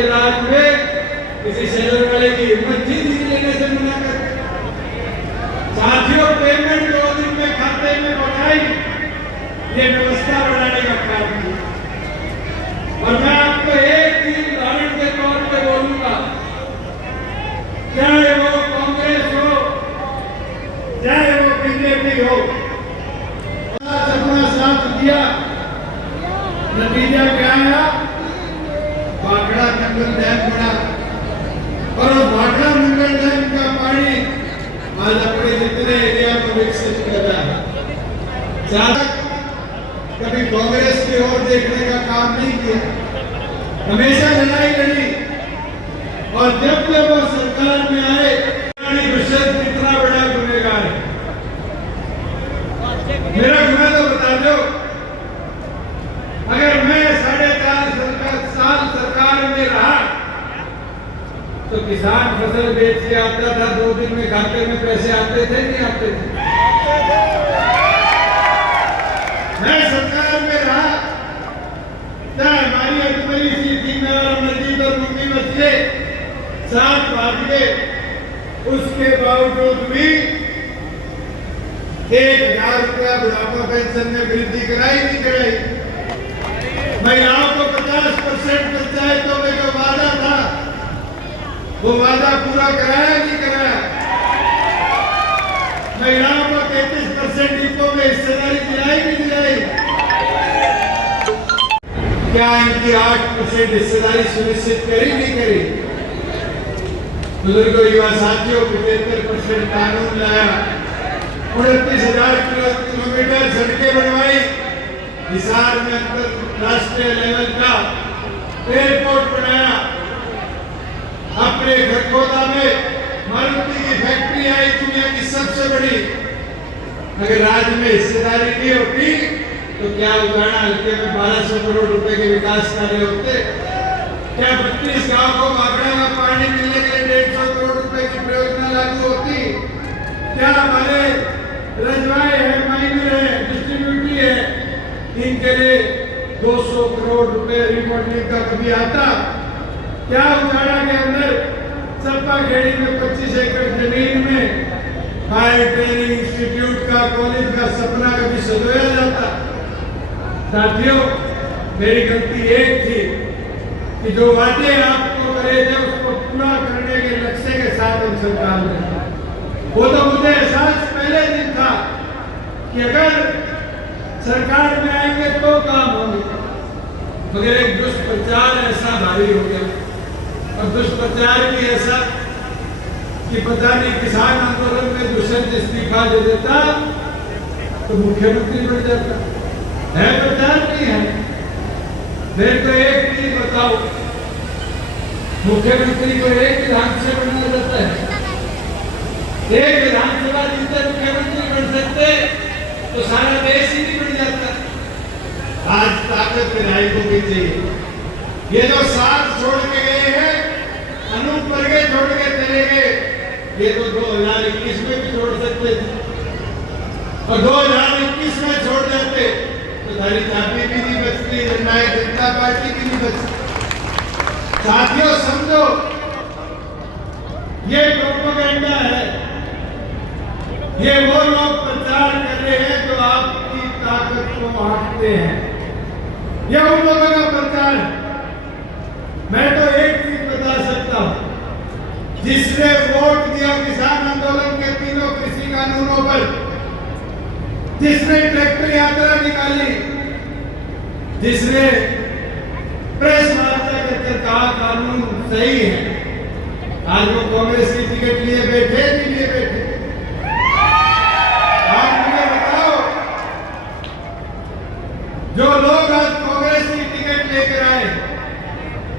के राज में किसी सेलर वाले की हिम्मत थी चीज लेने से मना कर। साथियों, पेमेंट 2 दिन में खाते में पहुंचाई, ये व्यवस्था बढ़ाने का काम किया। और मैं आपको एक चीज उदाहरण के तौर पे बोलूंगा, चाहे वो कांग्रेस हो चाहे वो बीजेपी हो, अपना साथ दिया, नतीजा क्या आया? भाखड़ा नंगल डैम बना और भाखड़ा नंगल डैम का पानी आज अपने जितने एरिया को विकसित कर रहा है। ज्यादा कभी कांग्रेस की ओर देखने का काम नहीं किया, हमेशा लड़ाई लड़ी। और जब वो सरकार में आए, दुष्यंत कितना बड़ा गुनहगार है, मेरा गुना तो बता दो। अगर मैं 4.5 साल सरकार में रहा तो किसान फसल बेच के आता था, 2 दिन में खाते में पैसे आते थे नहीं आते थे? मैं सरकार में रहा, चाहे हमारी अजमरी सी थी, मेरा मस्जिद और मुक्ति बच्चे 7 भाग गए, उसके बावजूद भी 1000 रुपया बुढ़ापा पेंशन में वृद्धि कराई नहीं कराई। महिलाओं को 50% पंचायतों में जो वादा था वो वादा पूरा कराया नहीं कराया। महिलाओं को 33% डिपो में हिस्सेदारी दिलाई नहीं दिलाई। क्या इनकी 8% हिस्सेदारी सुनिश्चित करी नहीं करी? बुजुर्गों, युवा साथियों, 75% कानून लाया, 29,000 किलोमीटर सड़कें बनवाई, हिसार में अंतरराष्ट्रीय लेवल का एयरपोर्ट बनाया, अपने खरगोदा में मारुति की फैक्ट्री आई, दुनिया की सबसे बड़ी। अगर राज्य में हिस्सेदारी नहीं होती तो क्या उदाहरण हल्के में 1200 करोड़ रुपए के विकास कार्य होते? क्या 32 गांव को भाखड़ा का पानी मिलने के लिए 150 करोड़ रुपए की परियोजना लागू होती? क्या हमारे रजवाए है, माइनर है, डिस्ट्रीब्यूटरी है, इनके लिए 200 करोड़ रुपए रिमॉडलिंग का कभी आता? क्या उजाड़ा के अंदर चप्पा खेड़ी में 25 एकड़ जमीन में फायर ट्रेनिंग इंस्टीट्यूट का, कॉलेज का सपना कभी सजोया जाता? साथियों, मेरी गलती एक थी कि जो वादे आपको करे थे उसको पूरा करने के लक्ष्य के साथ हम सरकार में, वो तो मुझे एहसास पहले दिन था कि अगर सरकार में आएंगे तो काम होंगे, मगर एक दुष्प्रचार ऐसा भारी हो गया, और दुष्प्रचार भी ऐसा कि पता नहीं किसान आंदोलन में दुष्यंत इस्तीफा दे देता तो मुख्यमंत्री बन जाता। है प्रचार नहीं है? मेरे को एक चीज बताओ, मुख्यमंत्री को एक विधान से बनना जाता है? एक विधानसभा जीते मुख्यमंत्री बन सकते तो सारा देश ही नहीं बन जाता। आज ताकत विधायी को भी चाहिए। ये जो साथ छोड़ के गए हैं, अनूप वर्गे छोड़ के चले गए, ये तो 2021 में भी छोड़ सकते थे, और 2021 में छोड़ जाते तो सारी चाबी भी नहीं बचती, जननायक जनता पार्टी भी नहीं बचती। साथियों, समझो, ये प्रोपेगेंडा है, ये वो लोग प्रचार कर रहे हैं जो आपकी ताकत को बांटते हैं, ये उन लोगों का प्रचार है। मैं तो एक चीज बता सकता हूं, जिसने वोट दिया किसान आंदोलन के 3 कृषि कानूनों पर, जिसने ट्रैक्टर यात्रा निकाली, जिसने प्रेस वार्ता करके कहा कानून सही है, आज वो कांग्रेस की टिकट लिए बैठे नहीं लिए बैठे? आप मुझे बताओ, जो लोग आज कांग्रेस की टिकट लेकर आए,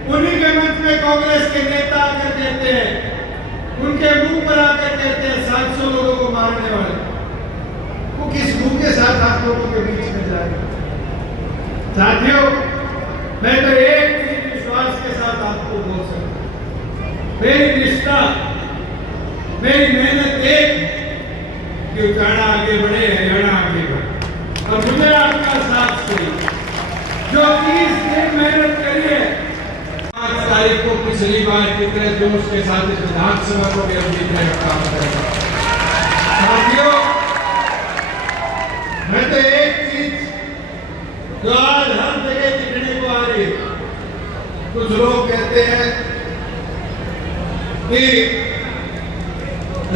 उन्हीं के मंच में कांग्रेस के नेता आकर कहते हैं, उनके मुंह पर आकर कहते हैं 700 लोगों को मारने वाले, वो किस मुंह के साथ आप लोगों के बीच में जा रहे? साथियों, मैं तो एक चीज विश्वास के साथ आपको बोल सकता हूं, मेरी निष्ठा, मेरी मेहनत एक कि उजाड़ा आगे बढ़े, हरियाणा आगे बढ़े, और मुझे आपका साथ चाहिए। जो 30 दिन मेहनत करी है, तारीख को पिछली बार जितने जोश के साथ इस विधानसभा को भी हम जीतने का काम करेंगे। साथियों, मैं तो एक चीज जो आज हर जगह दिखने को आ रही है, कुछ लोग कहते हैं कि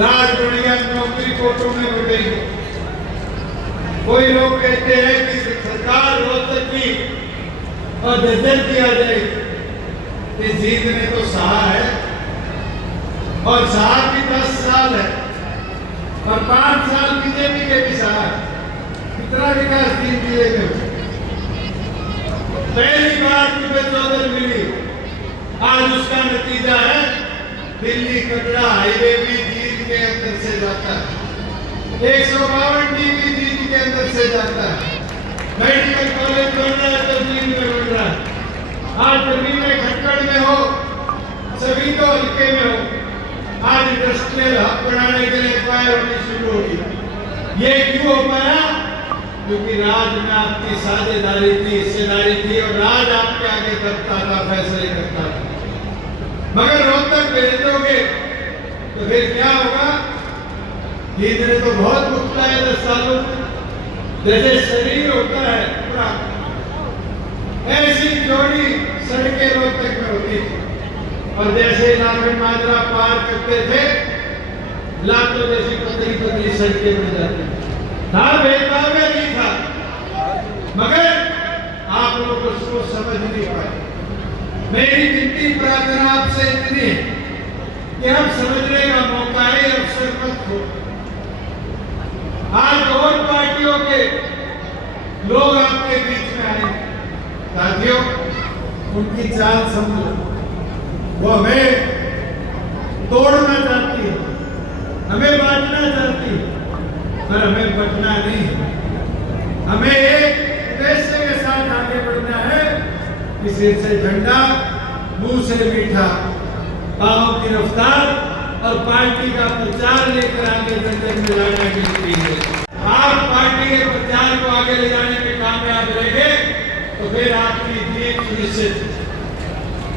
राज बढ़िया नौकरी कोटों में बढ़ गई है। कोई लोग कहते हैं कि सरकार रोहतक की और जर्जर किया जाए। इस जीत ने तो सहा है और सहा भी 10 साल है और 5 साल बीजेपी के भी सहा है। कितना विकास 3 जिले में पहली बार तुम्हें 14 मिली, आज उसका नतीजा है दिल्ली कटरा हाईवे भी जीत के अंदर से जाता है, 152 भी जीत के अंदर से जाता है, मेडिकल कॉलेज बन रहा है तो जीत में बन रहा है। आज जमीन में खटकड़ में हो, सभी तो हल्के में हो। आज इंडस्ट्रियल हब बनाने के लिए फायर होनी शुरू होगी। ये क्यों हो पाया? क्योंकि राज में आपकी साझेदारी थी, हिस्सेदारी थी और राज आपके आगे करता था, फैसले करता था। मगर रोहतक भेज दोगे तो फिर क्या होगा? जीत ने तो बहुत मुश्किल है 10 सालों में। जैसे शरीर होता है पूरा, ऐसी जोड़ी सड़कें रोहतक में होती थी और जैसे लाखन माजरा पार करते थे, लातों जैसी पतली पतली सड़कें बन जाती था। भेदभाव नहीं था, मगर आप लोग उसको समझ नहीं पाए। मेरी विनती प्रार्थना आपसे इतनी है कि अब समझने का मौका है, अवसर मत हो। आज और पार्टियों के लोग आपके बीच में आए, साथियों उनकी चाल समझो। वो हमें तोड़ना चाहती है, हमें बांटना चाहती है, पर हमें बचना नहीं है। हमें एक उद्देश्य के साथ आगे बढ़ना है कि सिर से झंडा, मुंह से मीठा, पांव की रफ्तार और पार्टी का प्रचार लेकर आगे जन में जाना जरूरी है। आप पार्टी के प्रचार को आगे ले जाने में कामयाब रहेंगे तो फिर आपकी जीत सुनिश्चित है।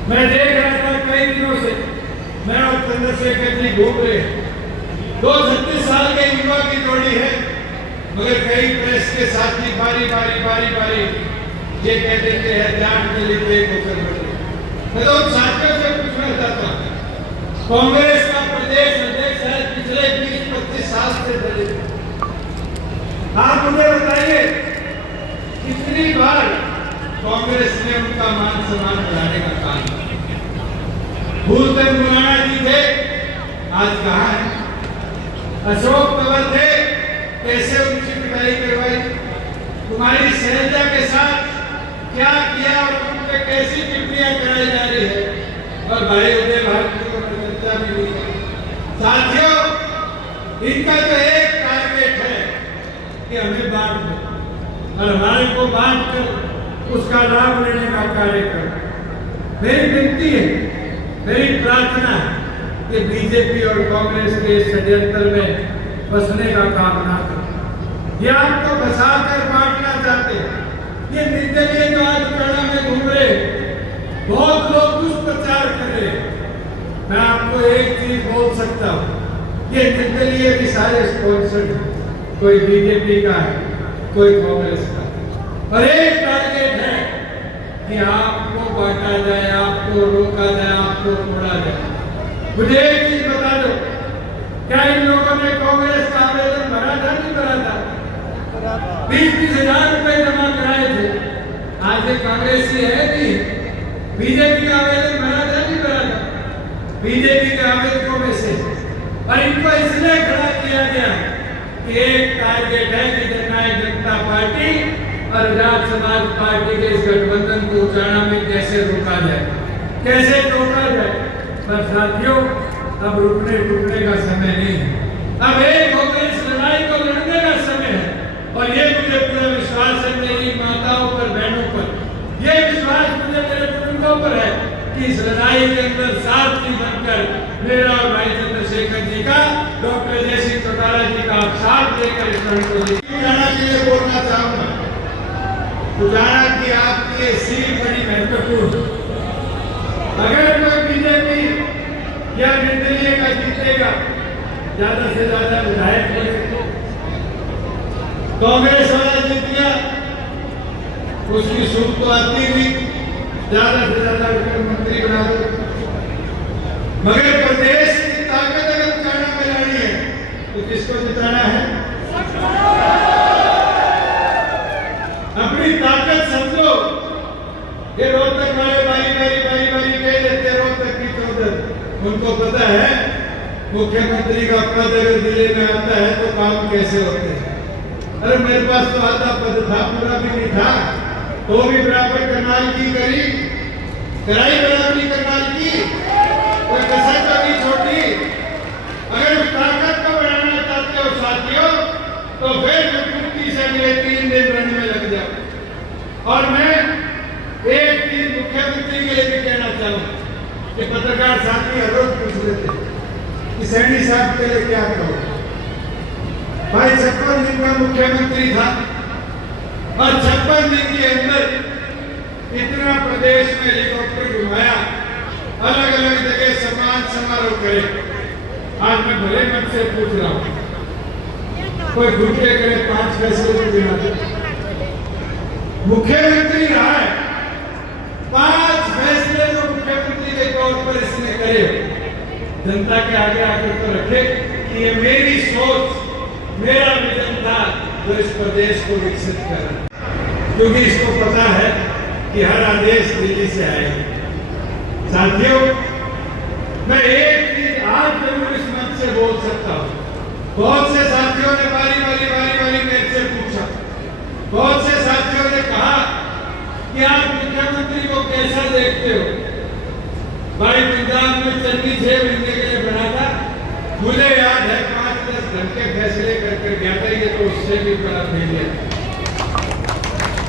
मैं देख रहा था कई दिनों से, मैं और चंद्रशेखर जी घूम रहे हैं। 36 साल के युवा की जोड़ी है, मगर कई प्रेस के साथी बारी ये कह देते हैं ध्यान दलित एक होकर बैठे। मैं तो उन साथियों से पूछना चाहता हूँ, कांग्रेस का प्रदेश अध्यक्ष है पिछले 20-25 साल से दलित। आप मुझे बताइए कितनी बार कांग्रेस ने उनका मान सम्मान बढ़ाने का काम किया? भूलचंद मुराना जी थे, आज कहाँ है? अशोक तंवर थे, कैसे उनकी पिटाई करवाई? तुम्हारी शैलजा के साथ क्या किया और उन पे कैसी टिप्पणियां कराई जा रही है? और भाई उदय भारती को चर्चा भी नहीं की। साथियों, इनका तो एक टारगेट है कि हमें बांट दो और हमारे को बांट कर उसका लाभ लेने का कार्य करो। मेरी विनती है, मेरी प्रार्थना है कि बीजेपी और कांग्रेस के षड्यंत्र में फंसने का काम ना करें। ये आपको फंसाकर बांटना चाहते हैं। ये निर्दलीय जो आज उचाड़ा में घूम रहे, बहुत लोग दुष्प्रचार कर रहे हैं। मैं आपको एक चीज बोल सकता हूँ, ये निर्दलीय भी सारे स्पॉन्सर्ड हैं, कोई बीजेपी का है, कोई कांग्रेस का है, और एक टारगेट है कि आपको बांटा जाए, आपको रोका जाए, आपको तोड़ा जाए। मुझे एक चीज बता दो, क्या इन लोगों ने कांग्रेस का आवेदन भरा था? नहीं भरा था? 20-20 हजार रुपए जमा कराए थे। आज ये कांग्रेसी है नहीं, बीजेपी का आवेदन भरा था? नहीं भरा था? बीजेपी के आवेदकों में से। और इनको इसलिए खड़ा किया गया कि एक टारगेट है कि जननायक जनता पार्टी और आजाद समाज पार्टी के इस गठबंधन को उचाड़ा में कैसे रोका जाए, कैसे रोका जाए। पर साथियों, अब रुकने टूटने का समय नहीं है। अब एक होकर इस लड़ाई को लड़ने का समय है। और ये मुझे पूरा विश्वास है मेरी माताओं पर, बहनों पर, ये विश्वास मुझे मेरे बुजुर्गों पर है कि इस लड़ाई के अंदर साथी बनकर मेरा और भाई चंद्रशेखर जी का, डॉक्टर जयसिंह चौटाला जी का साथ लेकर इस लड़ाई को उजाड़ा के लिए बोलना चाहूंगा। उजाड़ा की आपकी ये सीट बड़ी महत्वपूर्ण। अगर ज्यादा से ज्यादा विधायक बने। कांग्रेस वाला जीत गया, उसकी सूट तो आती हुई ज्यादा से ज्यादा मंत्री बना दो। मगर प्रदेश की ताकत अगर चाणा में लानी है तो किसको जिताना है? अपनी ताकत समझो। ये रोहतक वाले बारी कह देते, रोहतक की चौधर, उनको पता है मुख्यमंत्री का पद अगर जिले में आता है तो काम कैसे होते हैं। अरे मेरे पास तो आधा पद था, पूरा भी नहीं था, तो भी बराबर करनाल की कराई बराबरी करनाल की, कोई कसर तो नहीं छोड़ी। अगर उस ताकत को बढ़ाना चाहते हो साथियों तो फिर मुख्यमंत्री से अगले 3 दिन रन में लग जाओ। और मैं एक चीज मुख्यमंत्री के लिए भी कहना चाहूँ कि पत्रकार साथी हर रोज पूछ लेते कि सैनी साहब के लिए क्या कहो। भाई 56 दिन का मुख्यमंत्री था और 56 दिन के अंदर इतना प्रदेश में हेलीकॉप्टर घुमाया, अलग अलग जगह सम्मान समारोह करे। आज मैं भले मन से पूछ रहा हूँ, कोई घुटे करे 5 फैसले के बिना मुख्यमंत्री रहा है। 5 फैसले जो मुख्यमंत्री के तौर पर इसने करे, जनता के आगे आकर तो रखे कि ये मेरी सोच, मेरा विजन था जो इस प्रदेश को विकसित करना, क्योंकि इसको पता है कि हर आदेश दिल्ली से आएगा। साथियों, मैं एक चीज आज जरूर इस मंच से बोल सकता हूँ। बहुत से साथियों ने बारी बारी मेरे से पूछा, बहुत से साथियों ने कहा कि आप मुख्यमंत्री को कैसा देखते हो। भाई पंजाब में चन्नी 6 महीने के लिए बना था, मुझे याद है 5-10 घंटे फैसले करके गया था, ये तो उससे भी बड़ा फेलियर है।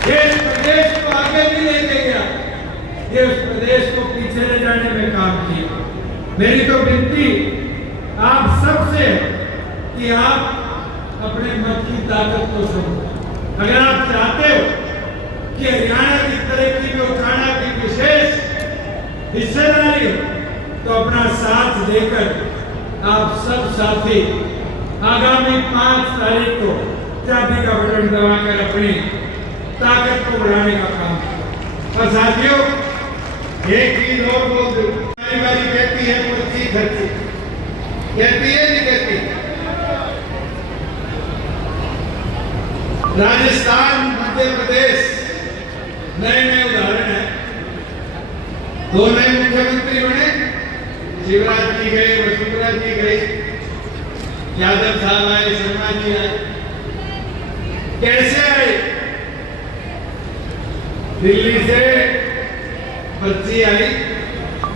ये इस प्रदेश को आगे भी लेके गया, ये उस प्रदेश को पीछे ले जाने में काम किया। मेरी तो विनती आप सबसे कि आप अपने मत की ताकत को समझो। अगर आप चाहते हो कि हरियाणा की तरक्की में उठाना की विशेष हिस्सेदारी हो तो अपना साथ देकर आप सब साथी आगामी 5 तारीख को चाबी का बटन दबाकर अपनी ताकत को बढ़ाने का काम करो। और साथियों, एक चीज और बोल दूं, बारी कहती है पर्ची खर्ची, कहती है नहीं कहती। राजस्थान, मध्य प्रदेश नए उदाहरण है। 2 नए मुख्यमंत्री बने, शिवराज जी गए, वसुंधरा जी गए, यादव साहब आए, शर्मा जी आए। कैसे आए? दिल्ली से पर्ची आई।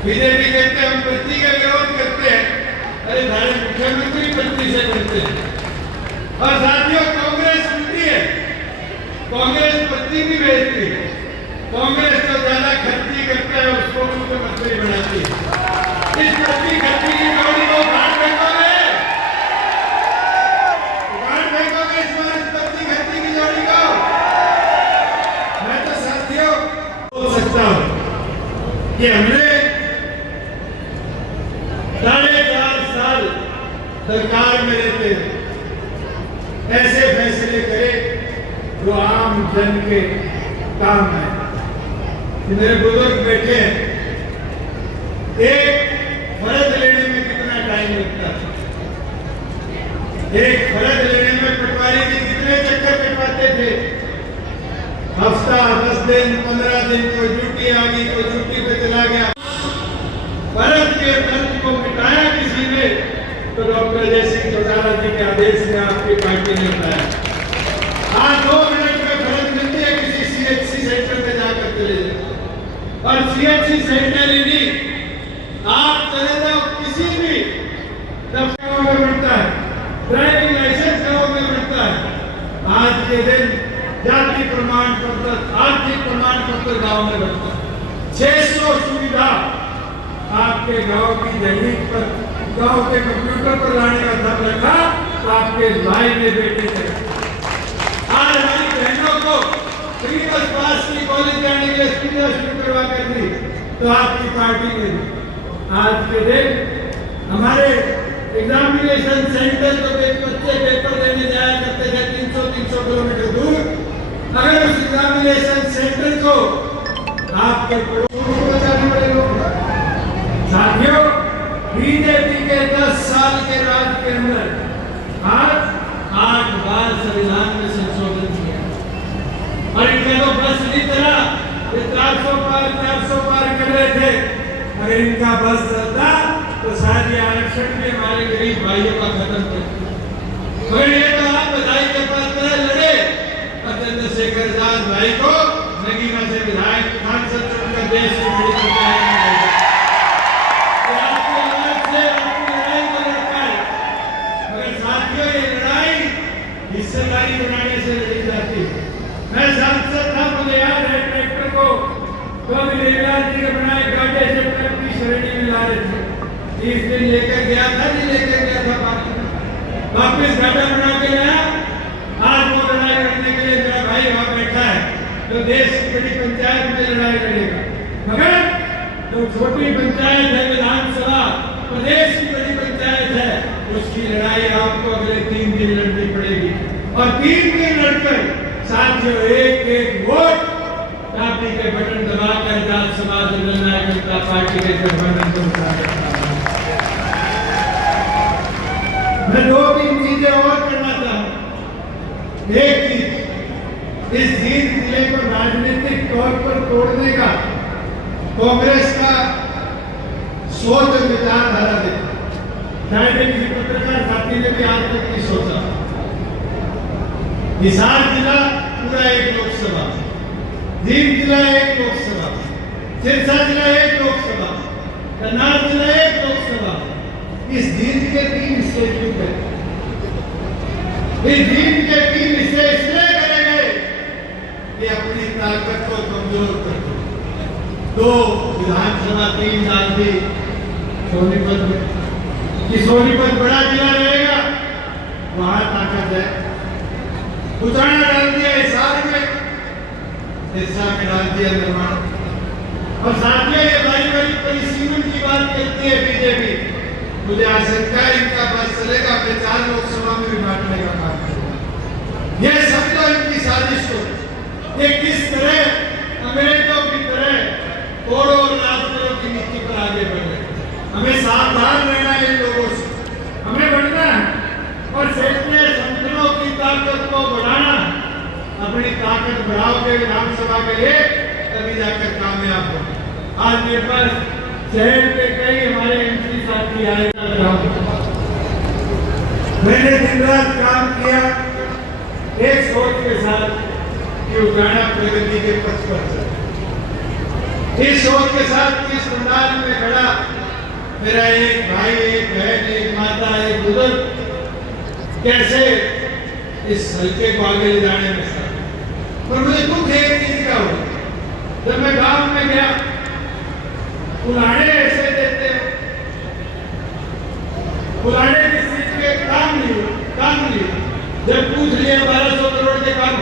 बीजेपी कहते हैं हम पर्ची का विरोध करते हैं, अरे सारे मुख्यमंत्री पर्ची से बनते हैं। और साथियों, कांग्रेस उल्टी है, कांग्रेस पर्ची भी भेजती है। कांग्रेस तो ज्यादा खर्ची करता है, उसको मुख्यमंत्री बनाती है। इस पर्ची खर्ची की जोड़ी को उखाड़ फेंकोगे, इस बार इस पर्ची खर्ची की जोड़ी को। मैं तो साथियों बोल सकता हूं कि हमने 4.5 साल सरकार में रहते ऐसे फैसले करे जो आम जन के काम है। मेरे बुजुर्ग बैठे हैं, एक फर्ज लेने में कितना टाइम लगता है, एक फर्ज लेने में पटवारी के कितने चक्कर कटवाते थे। हफ्ता, 10 दिन, 15 दिन, कोई ड्यूटी आ गई, कोई ड्यूटी पे चला गया। फर्ज के दर्द को मिटाया किसी ने तो डॉक्टर जयसिंह चौटाला जी के आदेश में आपकी पार्टी ने बताया। आज 2 मिनट में फर्ज मिलती है, किसी CHC सेंटर में जाकर चले जाए। और CHC सेंटर ही नहीं, आप चले जाओ किसी भी दफ्तर में बनता है, ड्राइविंग लाइसेंस गांव में बनता है। आज के दिन जाति प्रमाण पत्र, आर्थिक प्रमाण पत्र गांव में बनता है। 600 सुविधा आपके गांव की जमीन पर, गांव के कंप्यूटर पर लाने का दम रखा तो आपके भाई ने बेटे थे। आज हमारी बहनों को फ्री बस पास की, कॉलेज जाने के लिए सुविधा शुरू करवा कर दी तो आपकी पार्टी ने दी। आज के दिन हमारे एग्जामिनेशन एग्जामिनेशन सेंटर तो बच्चे पेपर देने जाया करते थे 300 किलोमीटर दूर, अगर उस एग्जामिनेशन सेंटर को आपके पड़ोस को बचाने वाले लोग, साथियों बीजेपी के 10 साल के राज के अंदर आज 8 बार संविधान में संशोधन किया और इनका तो बस नहीं चला, ये 400 पार कर रहे थे। अगर इनका बस चलता तो शायद ये आरक्षण भी हमारे गरीब भाइयों का खत्म करते। मगर ये तो आप बधाई के पात्र लड़े और चंद्रशेखर आजाद भाई को नगीना से विधायक सांसद चुनकर देश की बड़ी पंचायत में आपकी आवाज से अपनी लड़ाई को लड़ता है। मगर साथियों ये लड़ाई हिस्सेदारी बनाने से लड़ी जाती है। मैं सांसद था, मुझे याद है ट्रैक्टर को तो देवलाल जी के बनाए गाड़े से ट्रक की श्रेणी में ला रहे थे। 30 दिन लेकर गया था, नहीं लेकर गया था, वापिस गाड़ा बना के लाया। आज वो लड़ाई लड़ने के लिए मेरा भाई वहां बैठा है तो देश की बड़ी पंचायत में लड़ाई लड़ेगा। मगर जो छोटी पंचायत है विधानसभा, प्रदेश की बड़ी पंचायत है, उसकी लड़ाई आपको अगले 3 दिन लड़नी पड़ेगी और 3 दिन लड़कर साथियों एक वोट चाबी के बटन दबाकर जात समाज जननायक जनता पार्टी के गठबंधन को उठा सकता हूं। मैं 2-3 चीजें और करना चाहूं। एक चीज, इस जींद जिले को राजनीतिक तौर पर तोड़ने का कांग्रेस का सोच और विचारधारा देखा, शायद किसी पत्रकार साथी ने भी आज तक नहीं सोचा। हिसार जिला पूरा एक लोकसभा, जींद जिला एक लोकसभा, सिरसा जिला एक लोकसभा, करनाल जिला एक लोकसभा। इस जींद के 3 हिस्से क्यों गए? इस जींद के 3 हिस्से इसलिए करे गए कि अपनी ताकत को कमजोर कर दो। 2 विधानसभा 3 डाल दी सोनीपत में कि सोनीपत बड़ा जिला रहेगा, वहां ताकत है। उताना डाल दिया हिसार में, हिस्सा में डाल दिया निर्माण। और साथियों ये बारी परिसीमन की बात करती है बीजेपी। मुझे आशंका है इनका बस चलेगा, मैं 4 लोकसभा में भी बांटने का काम करूंगा। ये सब तो इनकी साजिश हो। ये किस तरह अंग्रेजों की तरह तोड़ो और राजनीतियों की नीति पर आगे बढ़ रहे। हमें सावधान रहना है इन लोगों से, हमें बढ़ना है और क्षेत्रीय संगठनों की ताकत को बढ़ाना। अपनी ताकत बढ़ाओगे विधानसभा के लिए तभी जाकर कामयाब हो। आज मेरे पास शहर के कई हमारे एमपी साथी आए, मैंने दिन रात काम किया एक सोच के साथ कि उठाना प्रगति के पथ पर चले। इस सोच के साथ इस पंडाल में खड़ा मेरा एक भाई, एक बहन, एक माता, एक बुजुर्ग कैसे इस हल्के को आगे ले जाने में सर। पर मुझे दुख एक चीज का हुआ, जब मैं गांव में गया बुलाने ऐसे देते हो, बुलाने किसी के काम नहीं। जब पूछ लिया 1200 करोड़ के काम,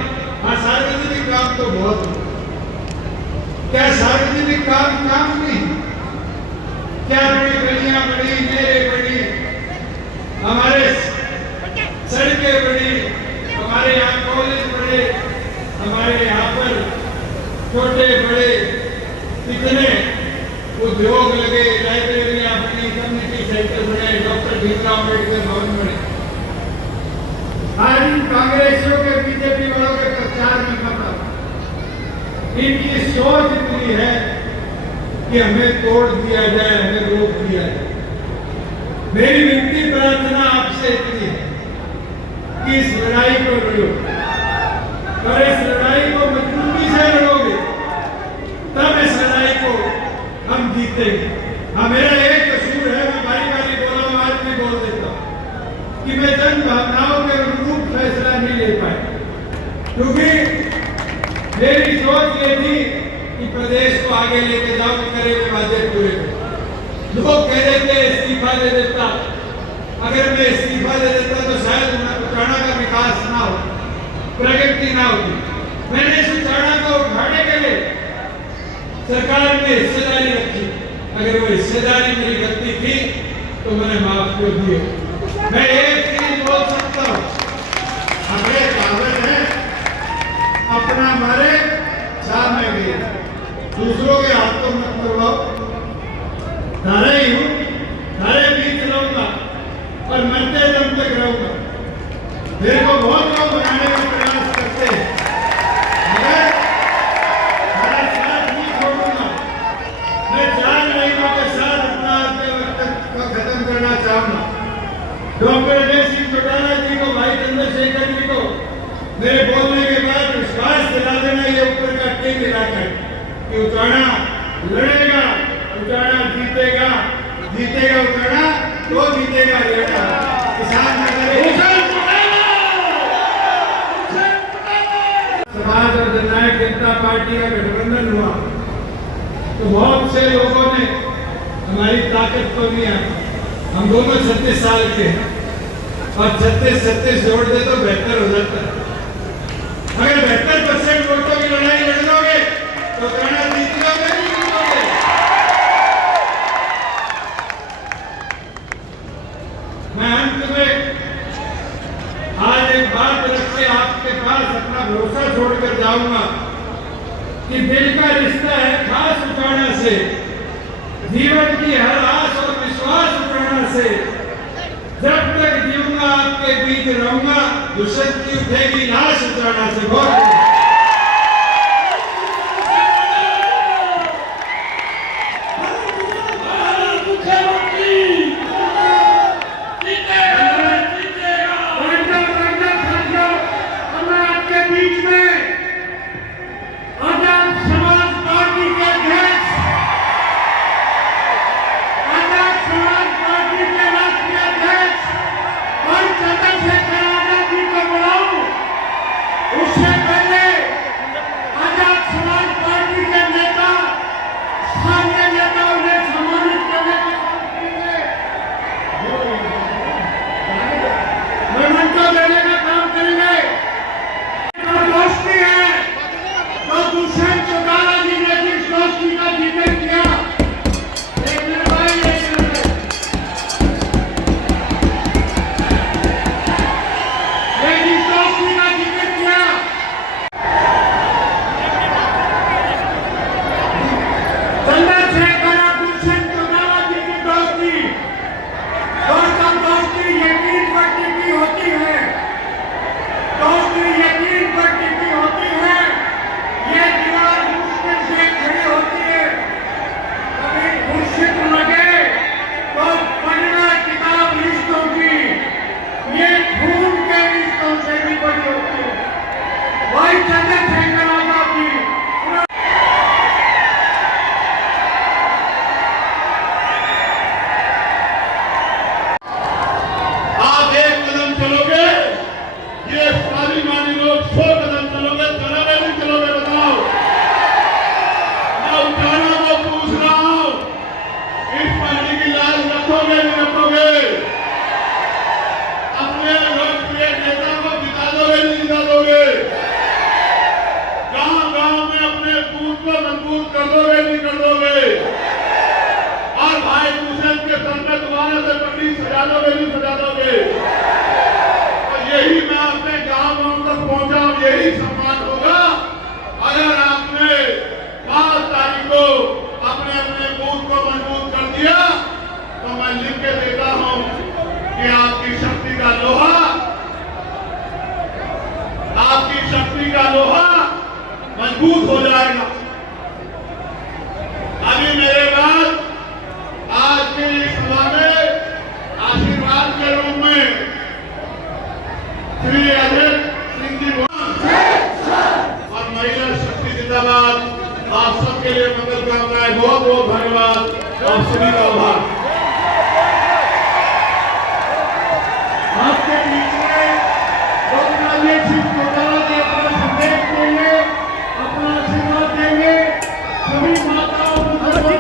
हाँ सार्वजनिक काम तो बहुत हो। क्या सार्वजनिक काम नहीं? क्या बड़ी गलियां बड़ी, मेरे बड़ी, हमारे सड़कें बड़ी, हमारे यहाँ कॉलेज बड़े, हमारे यहाँ पर छोटे बड़े कितने उद्योग लगे, लाइब्रेरियां बनी, कम्युनिटी सेंटर बने, डॉक्टर भीमराव अम्बेडकर भवन बने। आज इन कांग्रेसियों के बीजेपी वालों के प्रचार में खबर, इनकी सोच इतनी है कि हमें तोड़ दिया जाए, हमें रोक दिया जाए। मेरी विनती प्रार्थना आपसे इतनी है कि इस लड़ाई को लड़ो और इस लड़ाई को मजबूती से लड़ोगे तब इस लड़ाई को हम जीतेंगे। हाँ मेरा एक कसूर है, मैं बारी बोला हूं, आज भी बोल देता हूं कि मैं जन भावनाओं के अनुरूप फैसला नहीं ले पाया, क्योंकि मेरी सोच ये थी कि प्रदेश को आगे लेके जाओ, करे हुए वादे पूरे करो। लोग कह रहे थे इस्तीफा दे देता, अगर मैं इस्तीफा दे देता तो शायद उठाना का विकास ना हो, प्रगति ना होती। मैंने इस उठाना को उठाने के लिए सरकार में हिस्सेदारी रखी। अगर वो हिस्सेदारी मेरी गलती थी तो मैंने माफ कर दिए। मैं मरते दम तक रहूंगा। मेरे को बहुत लोग बनाने का प्रयास करते हैं, मगर मेरा साथ नहीं छोड़ूंगा। मैं 4 महीनों के साथ अपना वक्त को खत्म करना चाहूंगा। डॉक्टर अजय सिंह चौटाला जी को, भाई चंद्रशेखर जी को मेरे बोलने के बाद विश्वास दिला देना, ये ऊपर का टिक लगाकर कि उचाना लड़ेगा, उचाना जीतेगा, जीतेगा उचाना तो जीतेगा लड़ेगा। किसान समाज और जननायक जनता पार्टी का गठबंधन हुआ तो बहुत से लोगों ने हमारी ताकत को नहीं आती। हम दोनों 36 साल के हैं और 36 जोड़ दे तो बेहतर हो जाता है। अगर 72% वोटों की लड़ाई लड़ लोगे तो कहना जीत लोगे, नहीं जीतोगे। मैं अंत में आज एक बात रख के आपके पास अपना भरोसा छोड़कर जाऊंगा कि दिल का रिश्ता है खास उठाना से, जीवन की हर आस और विश्वास उठाना से। जब तक जीऊंगा आपके बीच रहूंगा, दुश्मन की उठेगी लाश उठाना से। बहुत मजबूत हो जाएगा। अभी मेरे बाद आज के इस सभा में आशीर्वाद के रूप में श्री अजय सिंह जी और महिला शक्ति जिंदाबाद। आप सबके लिए मंगल कामनाएं, बहुत बहुत धन्यवाद और सभी का आभार। आपके बीच में डॉक्टर सिंह चौटाला के अपना संदेश देंगे, अपना आशीर्वाद देंगे। सभी माताओं को शादी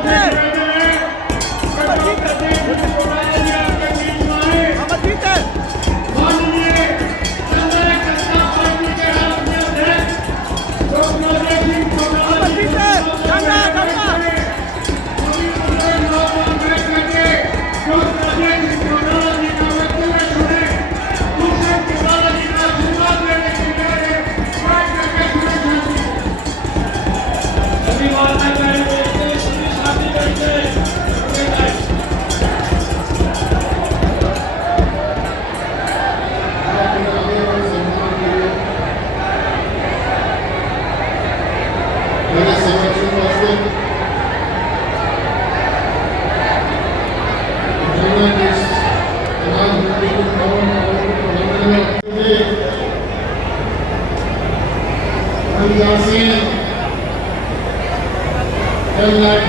करके महिलाएं